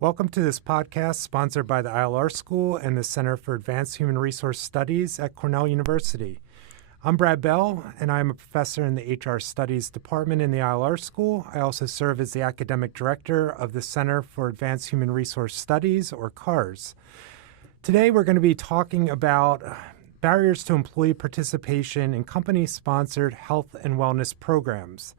Welcome to this podcast sponsored by the ILR School and the Center for Advanced Human Resource Studies at Cornell University. I'm Brad Bell, and I'm a professor in the HR Studies Department in the ILR School. I also serve as the academic director of the Center for Advanced Human Resource Studies, or CAHRS. Today, we're going to be talking about barriers to employee participation in company-sponsored health and wellness programs.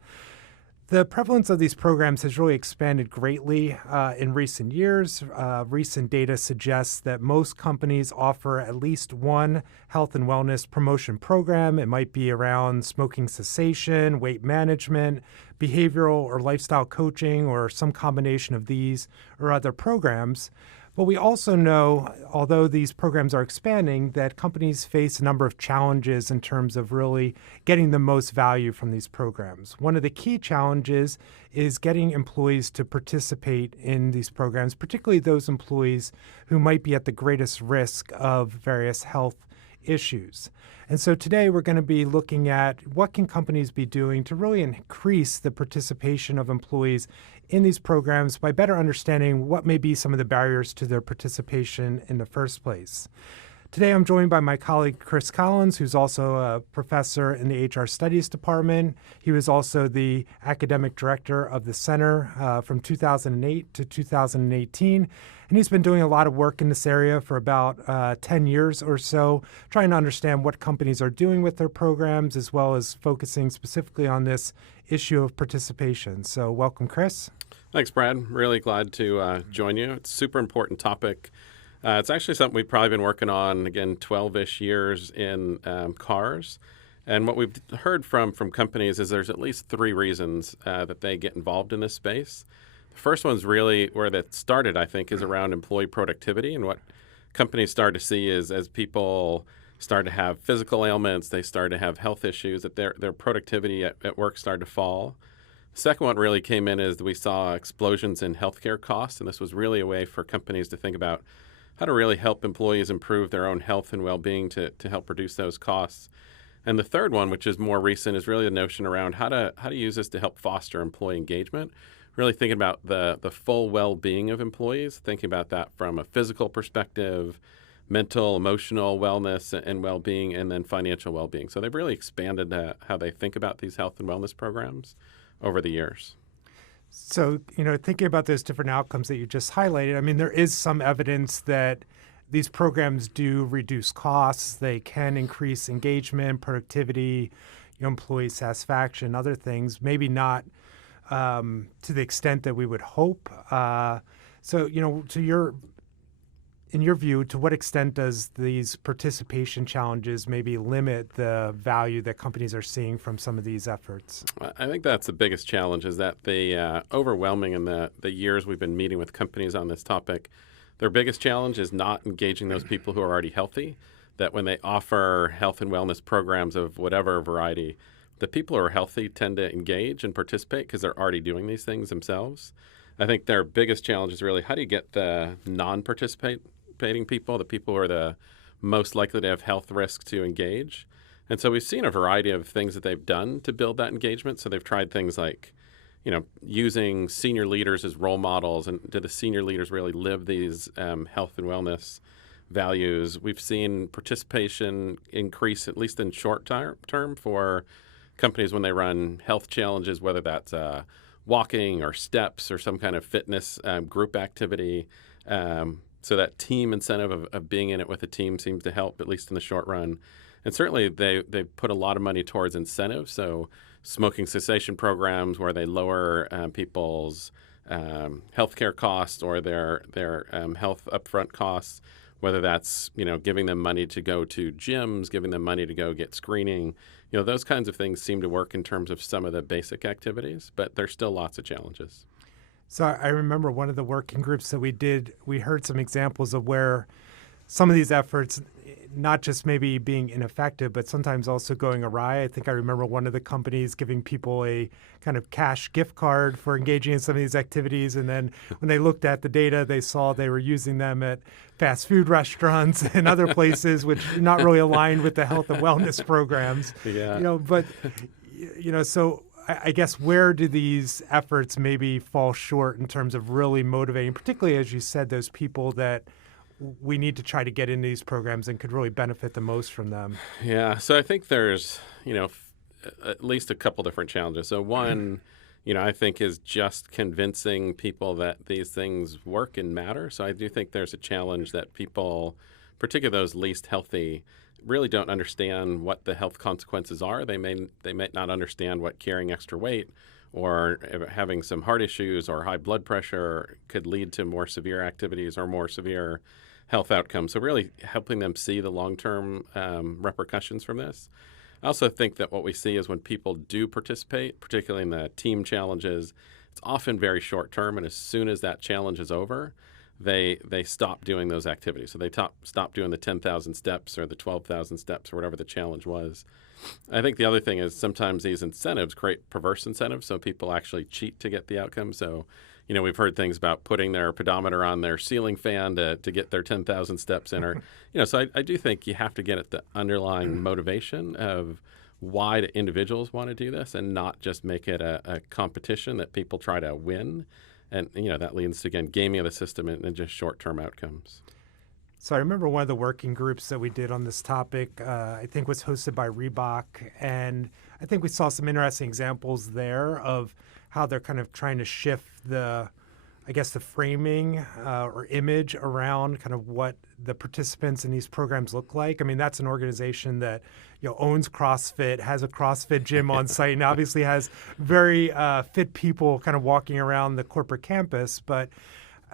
The prevalence of these programs has really expanded greatly in recent years. Recent data suggests that most companies offer at least one health and wellness promotion program. It might be around smoking cessation, weight management, behavioral or lifestyle coaching, or some combination of these or other programs. But we also know, although these programs are expanding, that companies face a number of challenges in terms of really getting the most value from these programs. One of the key challenges is getting employees to participate in these programs, particularly those employees who might be at the greatest risk of various health issues. And so today we're going to be looking at what can companies be doing to really increase the participation of employees in these programs by better understanding what may be some of the barriers to their participation in the first place. Today I'm joined by my colleague Chris Collins, who's also a professor in the HR Studies Department. He was also the academic director of the center from 2008 to 2018. And he's been doing a lot of work in this area for about 10 years or so, trying to understand what companies are doing with their programs, as well as focusing specifically on this issue of participation. So welcome, Chris. Thanks, Brad. Really glad to join you. It's a super important topic. It's actually something we've probably been working on, again, 12-ish years in CAHRS. And what we've heard from companies is there's at least three reasons that they get involved in this space. The first one's really where that started, I think, is around employee productivity. And what companies start to see is as people start to have physical ailments, they start to have health issues, that their productivity at work started to fall. The second one really came in is we saw explosions in healthcare costs. And this was really a way for companies to think about how to really help employees improve their own health and well-being to help reduce those costs. And the third one, which is more recent, is really the notion around how to use this to help foster employee engagement. Really thinking about the full well-being of employees, thinking about that from a physical perspective, mental, emotional wellness and well-being, and then financial well-being. So they've really expanded how they think about these health and wellness programs over the years. So, thinking about those different outcomes that you just highlighted, I mean, there is some evidence that these programs do reduce costs. They can increase engagement, productivity, employee satisfaction, other things, maybe not to the extent that we would hope. In your view, to what extent does these participation challenges maybe limit the value that companies are seeing from some of these efforts? I think that's the biggest challenge, is that the overwhelming in the years we've been meeting with companies on this topic, their biggest challenge is not engaging those people who are already healthy, that when they offer health and wellness programs of whatever variety, the people who are healthy tend to engage and participate because they're already doing these things themselves. I think their biggest challenge is really how do you get the non-participating people, the people who are the most likely to have health risks, to engage. And so we've seen a variety of things that they've done to build that engagement. So they've tried things like, using senior leaders as role models, and do the senior leaders really live these health and wellness values? We've seen participation increase, at least in short term, for companies when they run health challenges, whether that's walking or steps or some kind of fitness group activity. So that team incentive of being in it with a team seems to help, at least in the short run. And certainly they put a lot of money towards incentives. So smoking cessation programs where they lower people's healthcare costs or their health upfront costs, whether that's giving them money to go to gyms, giving them money to go get screening. Those kinds of things seem to work in terms of some of the basic activities, but there's still lots of challenges. So I remember one of the working groups that we did, we heard some examples of where some of these efforts, not just maybe being ineffective, but sometimes also going awry. I think I remember one of the companies giving people a kind of cash gift card for engaging in some of these activities. And then when they looked at the data, they saw they were using them at fast food restaurants and other places, which are not really aligned with the health and wellness programs. Yeah. So I guess where do these efforts maybe fall short in terms of really motivating, particularly, as you said, those people that we need to try to get into these programs and could really benefit the most from them? Yeah, so I think there's, at least a couple different challenges. So one, I think is just convincing people that these things work and matter. So I do think there's a challenge that people, particularly those least healthy, really don't understand what the health consequences are. They may not understand what carrying extra weight or having some heart issues or high blood pressure could lead to more severe activities or more severe health outcomes. So really helping them see the long-term repercussions from this. I also think that what we see is when people do participate, particularly in the team challenges, it's often very short-term, and as soon as that challenge is over, they stop doing those activities. So they stop doing the 10,000 steps or the 12,000 steps or whatever the challenge was. I think the other thing is sometimes these incentives create perverse incentives, so people actually cheat to get the outcome. So, we've heard things about putting their pedometer on their ceiling fan to get their 10,000 steps in. Or, so I do think you have to get at the underlying motivation of why do individuals want to do this and not just make it a competition that people try to win. And, that leads to, again, gaming of the system and just short-term outcomes. So I remember one of the working groups that we did on this topic, I think was hosted by Reebok. And I think we saw some interesting examples there of how they're kind of trying to shift the framing or image around kind of what the participants in these programs look like. I mean, that's an organization that owns CrossFit, has a CrossFit gym on site, and obviously has very fit people kind of walking around the corporate campus. But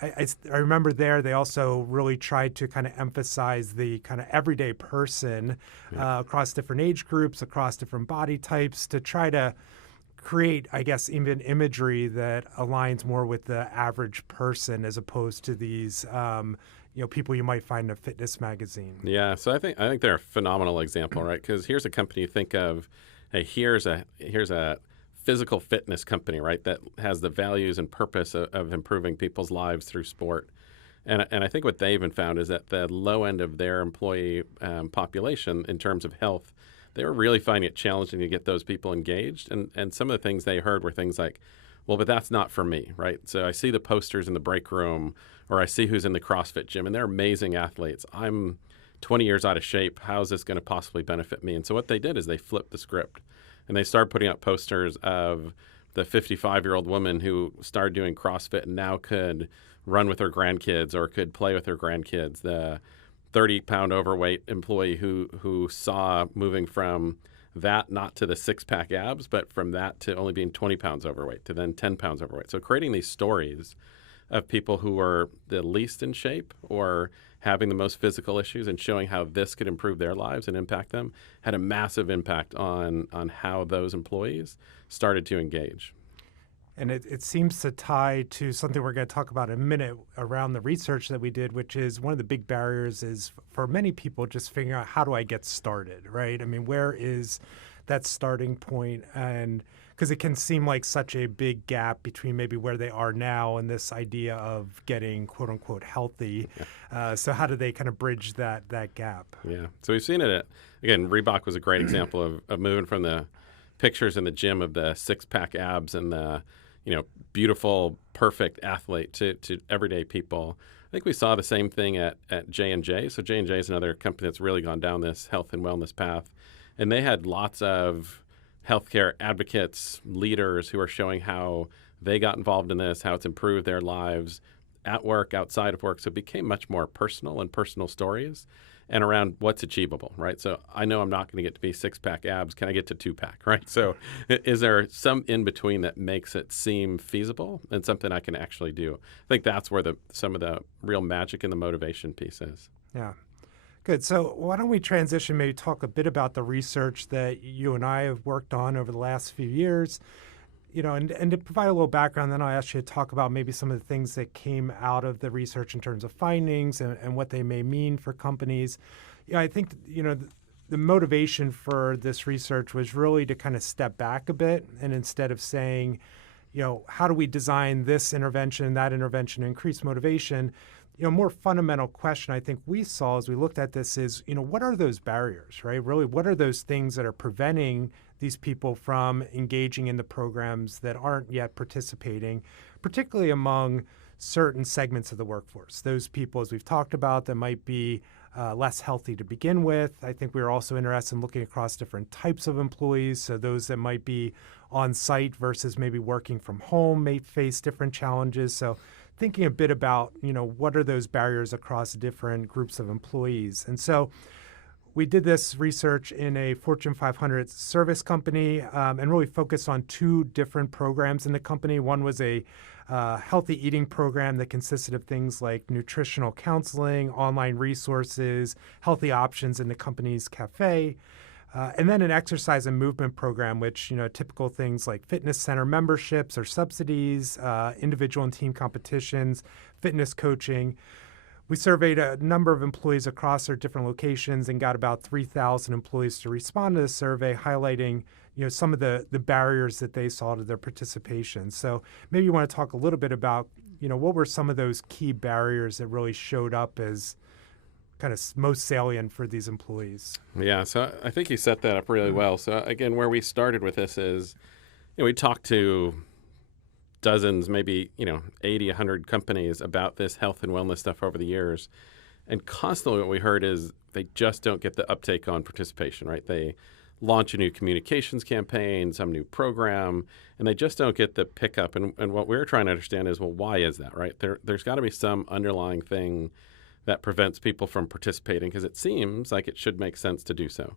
I remember there they also really tried to kind of emphasize the kind of everyday person across different age groups, across different body types, to try to create, I guess, even imagery that aligns more with the average person as opposed to these people you might find in a fitness magazine. Yeah, so I think they're a phenomenal example, right? Because here's a company you think of, hey, here's a physical fitness company, right, that has the values and purpose of improving people's lives through sport. And I think what they even found is that the low end of their employee population in terms of health, they were really finding it challenging to get those people engaged. And some of the things they heard were things like, well, but that's not for me, right? So I see the posters in the break room, or I see who's in the CrossFit gym, and they're amazing athletes. I'm 20 years out of shape. How is this going to possibly benefit me? And so what they did is they flipped the script, and they started putting up posters of the 55-year-old woman who started doing CrossFit and now could run with her grandkids or could play with her grandkids. The 30-pound overweight employee who saw moving from that not to the six-pack abs, but from that to only being 20 pounds overweight to then 10 pounds overweight. So creating these stories of people who were the least in shape or having the most physical issues and showing how this could improve their lives and impact them had a massive impact on how those employees started to engage. And it seems to tie to something we're going to talk about in a minute around the research that we did, which is one of the big barriers is for many people just figuring out, how do I get started, right? I mean, where is that starting point? And because it can seem like such a big gap between maybe where they are now and this idea of getting quote unquote healthy. So how do they kind of bridge that gap? Yeah. So we've seen it again, Reebok was a great example of moving from the pictures in the gym of the six-pack abs and the beautiful, perfect athlete to everyday people. I think we saw the same thing at J&J. So J&J is another company that's really gone down this health and wellness path. And they had lots of healthcare advocates, leaders who are showing how they got involved in this, how it's improved their lives at work, outside of work. So it became much more personal and personal stories and around what's achievable, right? So I know I'm not going to get to be six-pack abs. Can I get to two-pack, right? So is there some in between that makes it seem feasible and something I can actually do? I think that's where some of the real magic and the motivation piece is. Yeah. Good. So why don't we transition, maybe talk a bit about the research that you and I have worked on over the last few years, and to provide a little background, then I'll ask you to talk about maybe some of the things that came out of the research in terms of findings and what they may mean for companies. I think, the motivation for this research was really to kind of step back a bit, and instead of saying, how do we design this intervention, that intervention, increase motivation, more fundamental question I think we saw as we looked at this is, what are those barriers, right? Really, what are those things that are preventing these people from engaging in the programs that aren't yet participating, particularly among certain segments of the workforce? Those people, as we've talked about, that might be less healthy to begin with. I think we were also interested in looking across different types of employees. So those that might be on site versus maybe working from home may face different challenges. So thinking a bit about, what are those barriers across different groups of employees. And so we did this research in a Fortune 500 service company and really focused on two different programs in the company. One was a healthy eating program that consisted of things like nutritional counseling, online resources, healthy options in the company's cafe, and then an exercise and movement program, which, typical things like fitness center memberships or subsidies, individual and team competitions, fitness coaching. We surveyed a number of employees across our different locations and got about 3,000 employees to respond to the survey, highlighting some of the barriers that they saw to their participation. So maybe you want to talk a little bit about, what were some of those key barriers that really showed up as kind of most salient for these employees? Yeah, so I think you set that up really well. So again, where we started with this is, we talked to dozens, maybe, 80, 100 companies about this health and wellness stuff over the years. And constantly what we heard is they just don't get the uptake on participation, right? They launch a new communications campaign, some new program, and they just don't get the pickup. And what we're trying to understand is, well, why is that, right? There's got to be some underlying thing that prevents people from participating, because it seems like it should make sense to do so.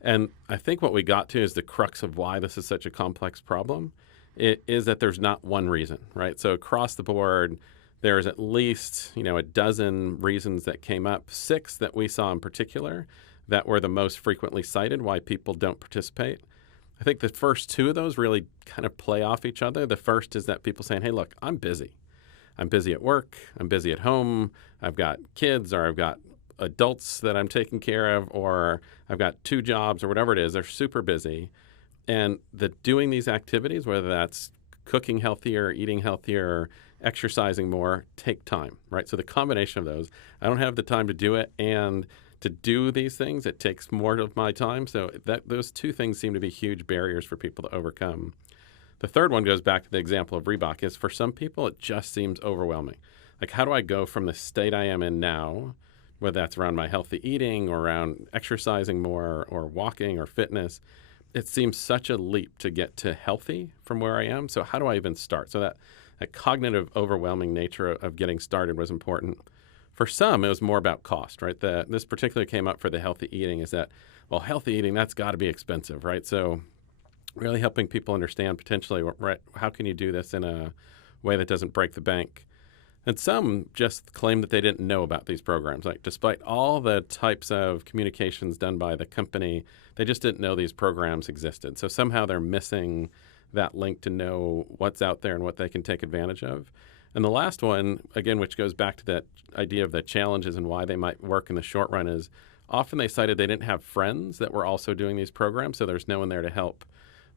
And I think what we got to is the crux of why this is such a complex problem. It is that there's not one reason, right? So across the board, there's at least, a dozen reasons that came up, 6 that we saw in particular that were the most frequently cited why people don't participate. I think the first 2 of those really kind of play off each other. The first is that people saying, hey, look, I'm busy. I'm busy at work. I'm busy at home. I've got kids, or I've got adults that I'm taking care of, or I've got 2 jobs, or whatever it is. They're super busy. And doing these activities, whether that's cooking healthier, eating healthier, exercising more, take time, right? So the combination of those, I don't have the time to do it, and to do these things, it takes more of my time. So those 2 things seem to be huge barriers for people to overcome. The third one goes back to the example of Reebok, is for some people, it just seems overwhelming. Like, how do I go from the state I am in now, whether that's around my healthy eating or around exercising more or walking or fitness? It seems such a leap to get to healthy from where I am. So how do I even start? So that cognitive overwhelming nature of getting started was important. For some, it was more about cost, right? This particularly came up for the healthy eating, is that, well, healthy eating, that's got to be expensive, right? So really helping people understand potentially, right, how can you do this in a way that doesn't break the bank? And some just claimed that they didn't know about these programs. Like, despite all the types of communications done by the company, they just didn't know these programs existed. So somehow they're missing that link to know what's out there and what they can take advantage of. And the last one, again, which goes back to that idea of the challenges and why they might work in the short run, is often they cited they didn't have friends that were also doing these programs, so there's no one there to help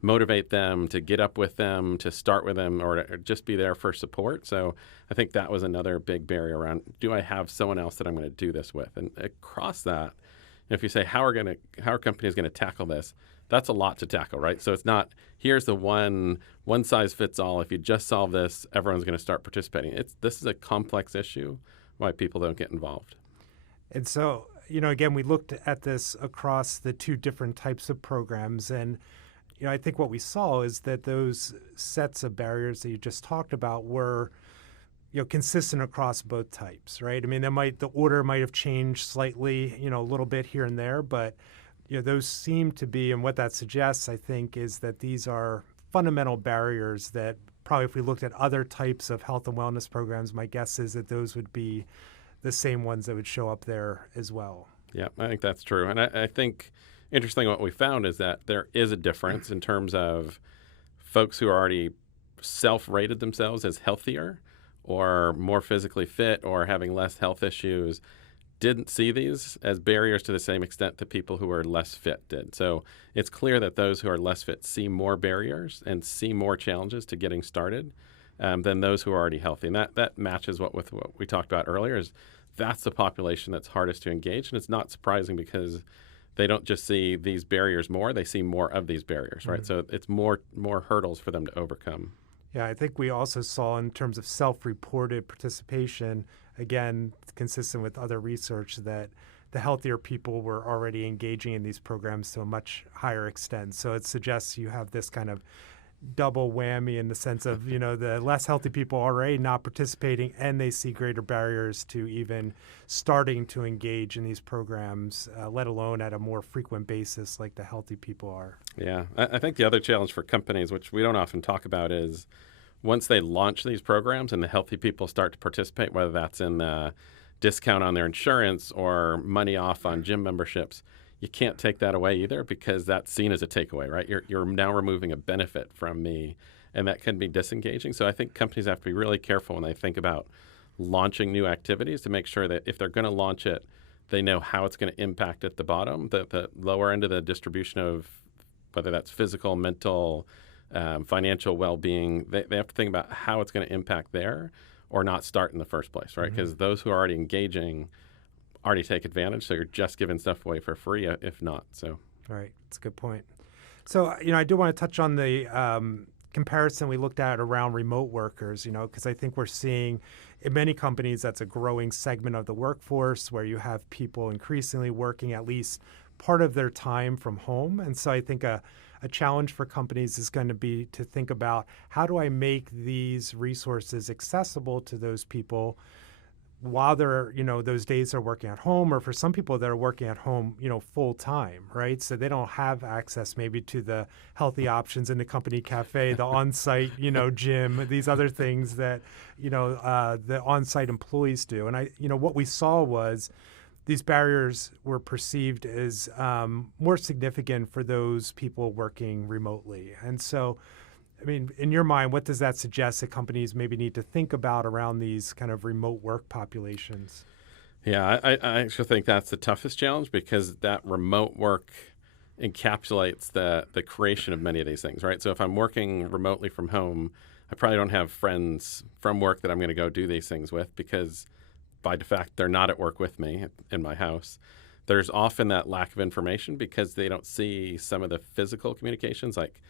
motivate them, to get up with them, to start with them, or to just be there for support. So I think that was another big barrier around, do I have someone else that I'm going to do this with? And across that, if you say, how are companies going to tackle this? That's a lot to tackle, right? So it's not, here's the one size fits all. If you just solve this, everyone's going to start participating. This is a complex issue, why people don't get involved. And so, again, we looked at this across the 2 different types of programs. And, I think what we saw is that those sets of barriers that you just talked about were, consistent across both types, right? I mean, the order might have changed slightly, a little bit here and there, but those seem to be, and what that suggests, I think, is that these are fundamental barriers that probably, if we looked at other types of health and wellness programs, my guess is that those would be the same ones that would show up there as well. Yeah, I think that's true. And I think interesting what we found is that there is a difference in terms of folks who already self-rated themselves as healthier or more physically fit or having less health issues didn't see these as barriers to the same extent that people who are less fit did. So it's clear that those who are less fit see more barriers and see more challenges to getting started. than those who are already healthy. And that matches with what we talked about earlier, is that's the population that's hardest to engage. And it's not surprising because they don't just see these barriers more, they see more of these barriers, right? So it's more hurdles for them to overcome. Yeah, I think we also saw in terms of self-reported participation, again, consistent with other research, that the healthier people were already engaging in these programs to a much higher extent. So it suggests you have this kind of double whammy in the sense of, the less healthy people already not participating, and they see greater barriers to even starting to engage in these programs, let alone at a more frequent basis like the healthy people are. Yeah. I think the other challenge for companies, which we don't often talk about, is once they launch these programs and the healthy people start to participate, whether that's in the discount on their insurance or money off on gym memberships, you can't take that away either, because that's seen as a takeaway, right? You're now removing a benefit from me, and that can be disengaging. So I think companies have to be really careful when they think about launching new activities to make sure that if they're going to launch it, they know how it's going to impact at the bottom, the lower end of the distribution of whether that's physical, mental, financial well-being. They have to think about how it's going to impact there, or not start in the first place, right? Because those who are already engaging already take advantage, so you're just giving stuff away for free if not. So, right, that's a good point. So, I do want to touch on the comparison we looked at around remote workers, because I think we're seeing in many companies that's a growing segment of the workforce where you have people increasingly working at least part of their time from home. And so I think a challenge for companies is going to be to think about, how do I make these resources accessible to those people while they're, those days are working at home, or for some people that are working at home, full time, right? So they don't have access maybe to the healthy options in the company cafe, the on-site, gym, these other things that, the on-site employees do. And what we saw was these barriers were perceived as more significant for those people working remotely. And so, in your mind, what does that suggest that companies maybe need to think about around these kind of remote work populations? Yeah, I actually think that's the toughest challenge, because that remote work encapsulates the creation of many of these things, right? So if I'm working remotely from home, I probably don't have friends from work that I'm going to go do these things with, because by default, they're not at work with me in my house. There's often that lack of information because they don't see some of the physical communications, like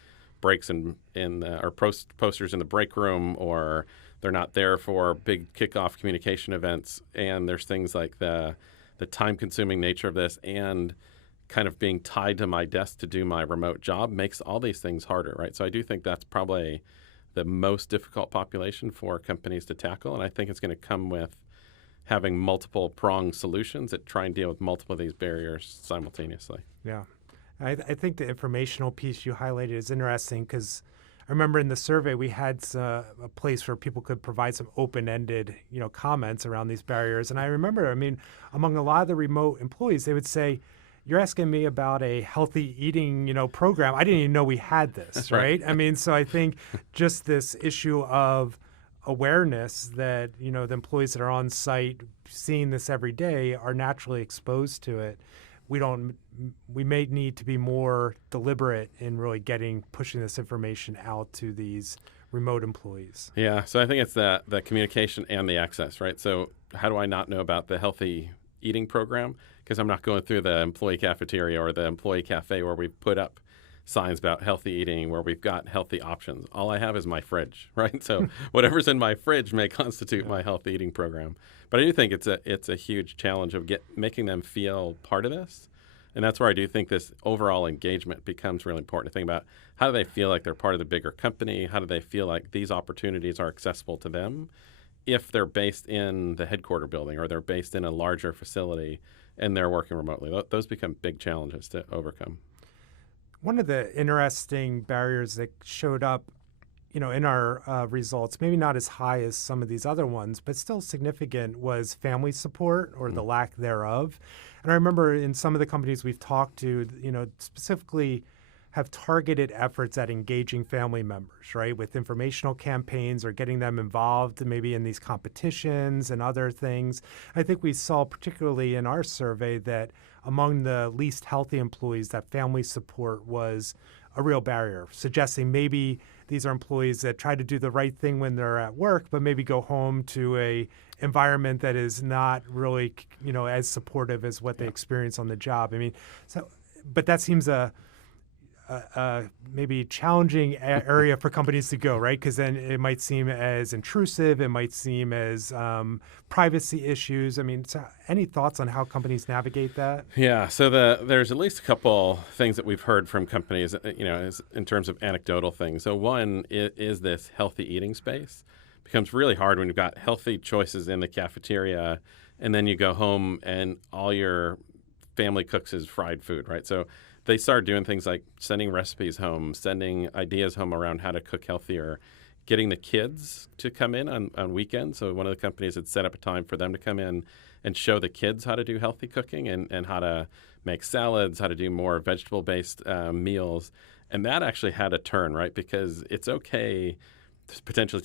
breaks or posters in the break room, or they're not there for big kickoff communication events. And there's things like the time-consuming nature of this, and kind of being tied to my desk to do my remote job makes all these things harder, right? So I do think that's probably the most difficult population for companies to tackle, and I think it's going to come with having multiple pronged solutions that try and deal with multiple of these barriers simultaneously. Yeah. I think the informational piece you highlighted is interesting, because I remember in the survey we had a place where people could provide some open-ended, comments around these barriers. And I remember, among a lot of the remote employees, they would say, "You're asking me about a healthy eating, program. I didn't even know we had this," right? So I think just this issue of awareness that, the employees that are on site seeing this every day are naturally exposed to it. We may need to be more deliberate in really pushing this information out to these remote employees. Yeah, so I think it's the communication and the access, right? So how do I not know about the healthy eating program? Because I'm not going through the employee cafeteria or the employee cafe where we've put up signs about healthy eating, where we've got healthy options. All I have is my fridge, right? So whatever's in my fridge may constitute my healthy eating program. But I do think it's a huge challenge of making them feel part of this. And that's where I do think this overall engagement becomes really important, to think about how do they feel like they're part of the bigger company? How do they feel like these opportunities are accessible to them if they're based in the headquarter building, or they're based in a larger facility and they're working remotely? Those become big challenges to overcome. One of the interesting barriers that showed up, in our results, maybe not as high as some of these other ones, but still significant, was family support, or the lack thereof. And I remember in some of the companies we've talked to, specifically have targeted efforts at engaging family members, right, with informational campaigns or getting them involved maybe in these competitions and other things. I think we saw, particularly in our survey, that among the least healthy employees, that family support was a real barrier, suggesting maybe these are employees that try to do the right thing when they're at work, but maybe go home to a environment that is not really, as supportive as what they experience on the job. I mean, but that seems a maybe challenging area for companies to go, right? Because then it might seem as intrusive, it might seem as privacy issues. I mean, so any thoughts on how companies navigate that? Yeah, so there's at least a couple things that we've heard from companies, in terms of anecdotal things. So one is this healthy eating space. It becomes really hard when you've got healthy choices in the cafeteria, and then you go home and all your family cooks is fried food, right? So they started doing things like sending recipes home, sending ideas home around how to cook healthier, getting the kids to come in on weekends. So one of the companies had set up a time for them to come in and show the kids how to do healthy cooking and how to make salads, how to do more vegetable-based meals. And that actually had a turn, right? Because it's okay to potentially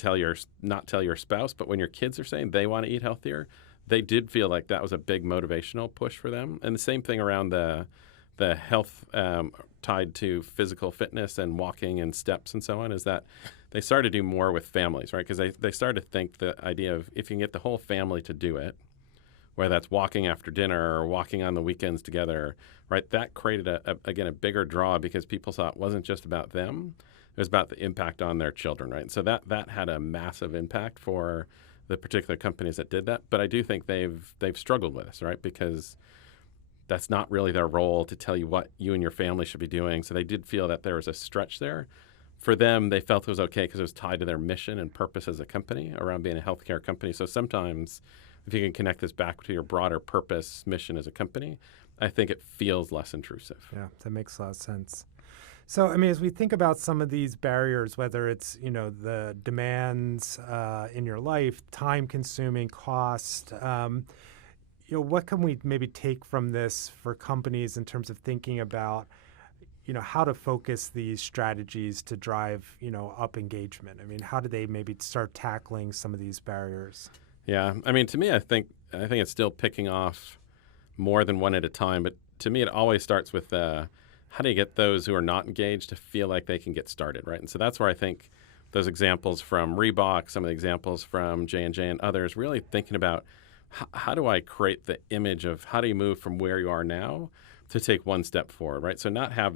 not tell your spouse, but when your kids are saying they want to eat healthier, they did feel like that was a big motivational push for them. And the same thing around the health tied to physical fitness and walking and steps and so on, is that they started to do more with families, right? Because they started to think the idea of if you can get the whole family to do it, whether that's walking after dinner or walking on the weekends together, right? That created, a bigger draw because people saw it wasn't just about them. It was about the impact on their children, right? So that had a massive impact for the particular companies that did that. But I do think they've struggled with this, right? Because that's not really their role to tell you what you and your family should be doing. So they did feel that there was a stretch there. For them, they felt it was okay because it was tied to their mission and purpose as a company around being a healthcare company. So sometimes if you can connect this back to your broader purpose, mission as a company, I think it feels less intrusive. Yeah, that makes a lot of sense. So, I mean, as we think about some of these barriers, whether it's, the demands in your life, time-consuming, cost, what can we maybe take from this for companies in terms of thinking about, how to focus these strategies to drive, up engagement? I mean, how do they maybe start tackling some of these barriers? Yeah, I mean, to me, I think it's still picking off more than one at a time. But to me, it always starts with how do you get those who are not engaged to feel like they can get started, right? And so that's where I think those examples from Reebok, some of the examples from J&J and others, really thinking about how do I create the image of how do you move from where you are now to take one step forward, right? So not have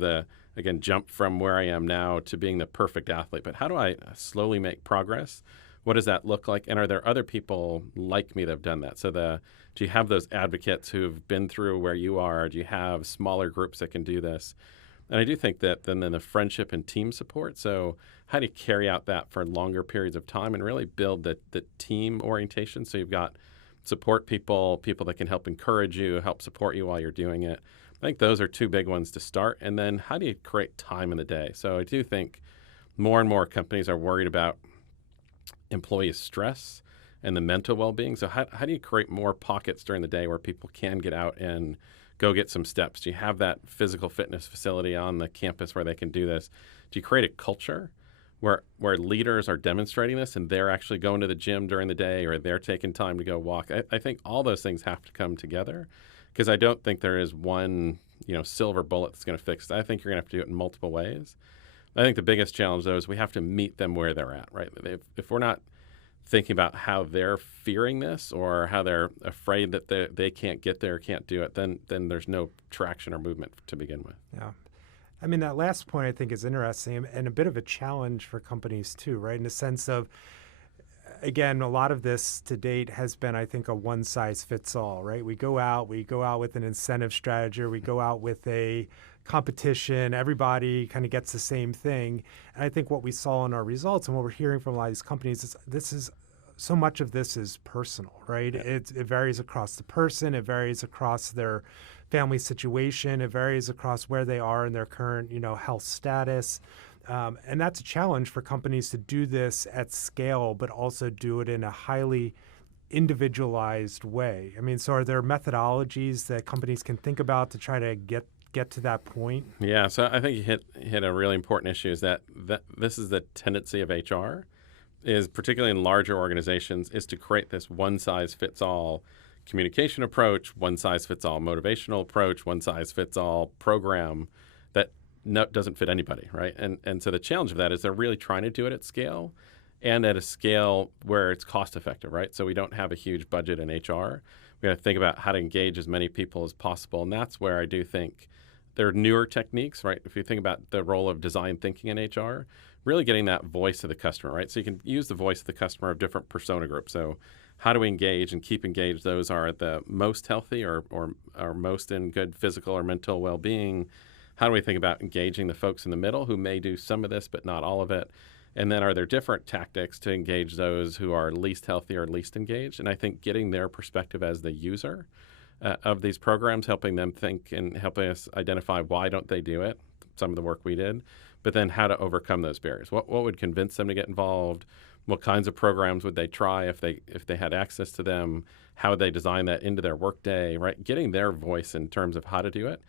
jump from where I am now to being the perfect athlete, but how do I slowly make progress? What does that look like? And are there other people like me that have done that? So do you have those advocates who've been through where you are? Do you have smaller groups that can do this? And I do think that then the friendship and team support. So how do you carry out that for longer periods of time and really build the team orientation? So you've got support people that can help encourage you, help support you while you're doing it. I think those are two big ones to start. And then how do you create time in the day? So I do think more and more companies are worried about employee stress and the mental well-being. So how do you create more pockets during the day where people can get out and go get some steps? Do you have that physical fitness facility on the campus where they can do this? Do you create a culture where leaders are demonstrating this and they're actually going to the gym during the day or they're taking time to go walk? I think all those things have to come together because I don't think there is one silver bullet that's going to fix it. I think you're going to have to do it in multiple ways. I think the biggest challenge, though, is we have to meet them where they're at, right? If we're not thinking about how they're fearing this or how they're afraid that they can't get there or can't do it, then there's no traction or movement to begin with. Yeah. I mean, that last point I think is interesting and a bit of a challenge for companies too, right? In the sense of, again, a lot of this to date has been, I think, a one-size-fits-all, right? We go out with an incentive strategy, we go out with a competition, everybody kind of gets the same thing. And I think what we saw in our results and what we're hearing from a lot of these companies is so much of this is personal, right? Yeah. It varies across the person, it varies across their family situation, it varies across where they are in their current, health status. And that's a challenge for companies to do this at scale, but also do it in a highly individualized way. I mean, so are there methodologies that companies can think about to try to get to that point? Yeah, so I think you hit a really important issue is that this is the tendency of HR, is particularly in larger organizations, is to create this one-size-fits-all communication approach, one-size-fits-all motivational approach, one-size-fits-all program that doesn't fit anybody, right? And so the challenge of that is they're really trying to do it at scale and at a scale where it's cost effective, right? So we don't have a huge budget in HR. We got to think about how to engage as many people as possible. And that's where I do think there are newer techniques, right? If you think about the role of design thinking in HR, really getting that voice of the customer, right? So you can use the voice of the customer of different persona groups. So how do we engage and keep engaged those are the most healthy or most in good physical or mental well-being? How do we think about engaging the folks in the middle who may do some of this but not all of it? And then are there different tactics to engage those who are least healthy or least engaged? And I think getting their perspective as the user of these programs, helping them think and helping us identify why don't they do it, some of the work we did, but then how to overcome those barriers. What would convince them to get involved? What kinds of programs would they try if they had access to them? How would they design that into their workday, right? Getting their voice in terms of how to do it,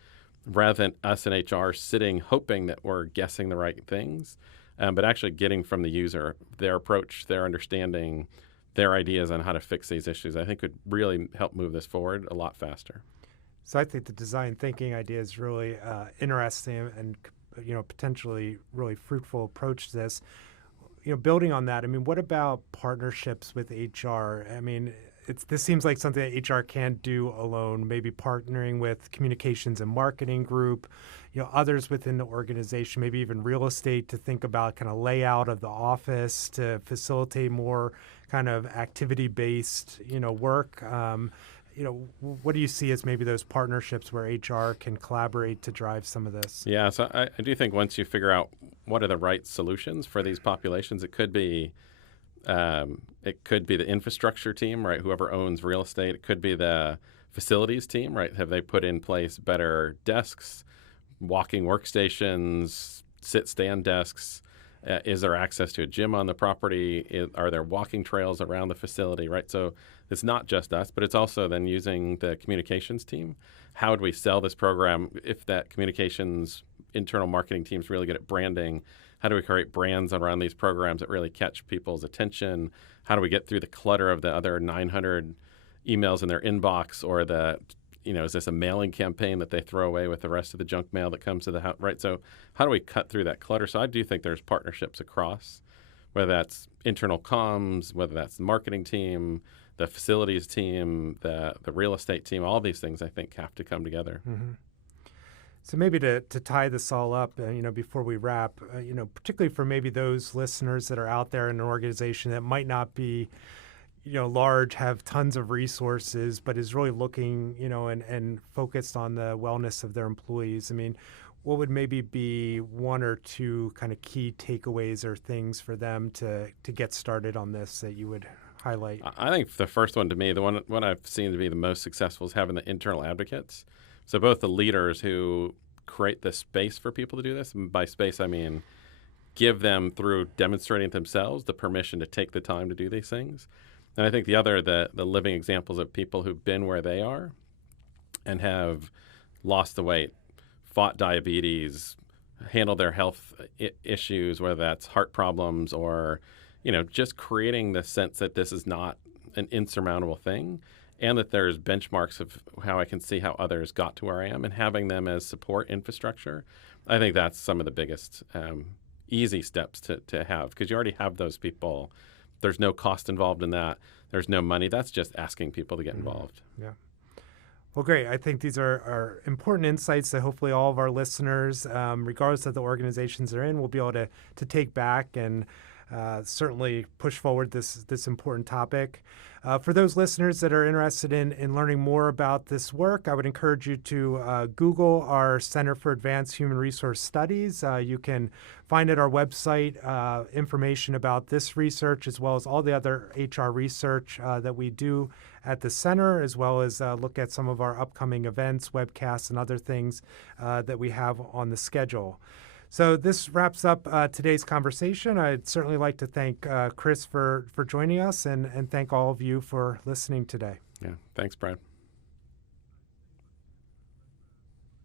rather than us in HR sitting hoping that we're guessing the right things, but actually getting from the user their approach, their understanding, their ideas on how to fix these issues, I think would really help move this forward a lot faster. So I think the design thinking idea is really interesting and potentially really fruitful approach to this. Building on that, I mean, what about partnerships with HR? I mean, this seems like something that HR can't do alone, maybe partnering with communications and marketing group, others within the organization, maybe even real estate to think about kind of layout of the office to facilitate more kind of activity-based, work. What do you see as maybe those partnerships where HR can collaborate to drive some of this? Yeah, so I do think once you figure out what are the right solutions for these populations, it could be the infrastructure team, right? Whoever owns real estate. It could be the facilities team, right? Have they put in place better desks, walking workstations, sit-stand desks? Is there access to a gym on the property? Are there walking trails around the facility, right? So it's not just us, but it's also then using the communications team. How would we sell this program if that communications internal marketing team's really good at branding? How do we create brands around these programs that really catch people's attention? How do we get through the clutter of the other 900 emails in their inbox, or is this a mailing campaign that they throw away with the rest of the junk mail that comes to the house, right? So how do we cut through that clutter? So I do think there's partnerships across, whether that's internal comms, whether that's the marketing team, the facilities team, the real estate team, all these things I think have to come together. Mm-hmm. So maybe to tie this all up, before we wrap, particularly for maybe those listeners that are out there in an organization that might not be large, have tons of resources, but is really looking, and focused on the wellness of their employees. I mean, what would maybe be one or two kind of key takeaways or things for them to get started on this that you would highlight? I think the first one to me, the one I've seen to be the most successful, is having the internal advocates. So both the leaders who create the space for people to do this, and by space I mean give them, through demonstrating themselves, the permission to take the time to do these things. And I think the other, the living examples of people who've been where they are and have lost the weight, fought diabetes, handled their health issues, whether that's heart problems or, just creating the sense that this is not an insurmountable thing, and that there's benchmarks of how I can see how others got to where I am, and having them as support infrastructure. I think that's some of the biggest easy steps to have, because you already have those people. There's no cost involved in that. There's no money. That's just asking people to get involved. Yeah. Well, great. I think these are important insights that hopefully all of our listeners, regardless of the organizations they're in, will be able to take back and certainly push forward this important topic. For those listeners that are interested in learning more about this work, I would encourage you to Google our Center for Advanced Human Resource Studies. You can find at our website information about this research, as well as all the other HR research that we do at the center, as well as look at some of our upcoming events, webcasts, and other things that we have on the schedule. So this wraps up today's conversation. I'd certainly like to thank Chris for joining us and thank all of you for listening today. Yeah, thanks, Brad.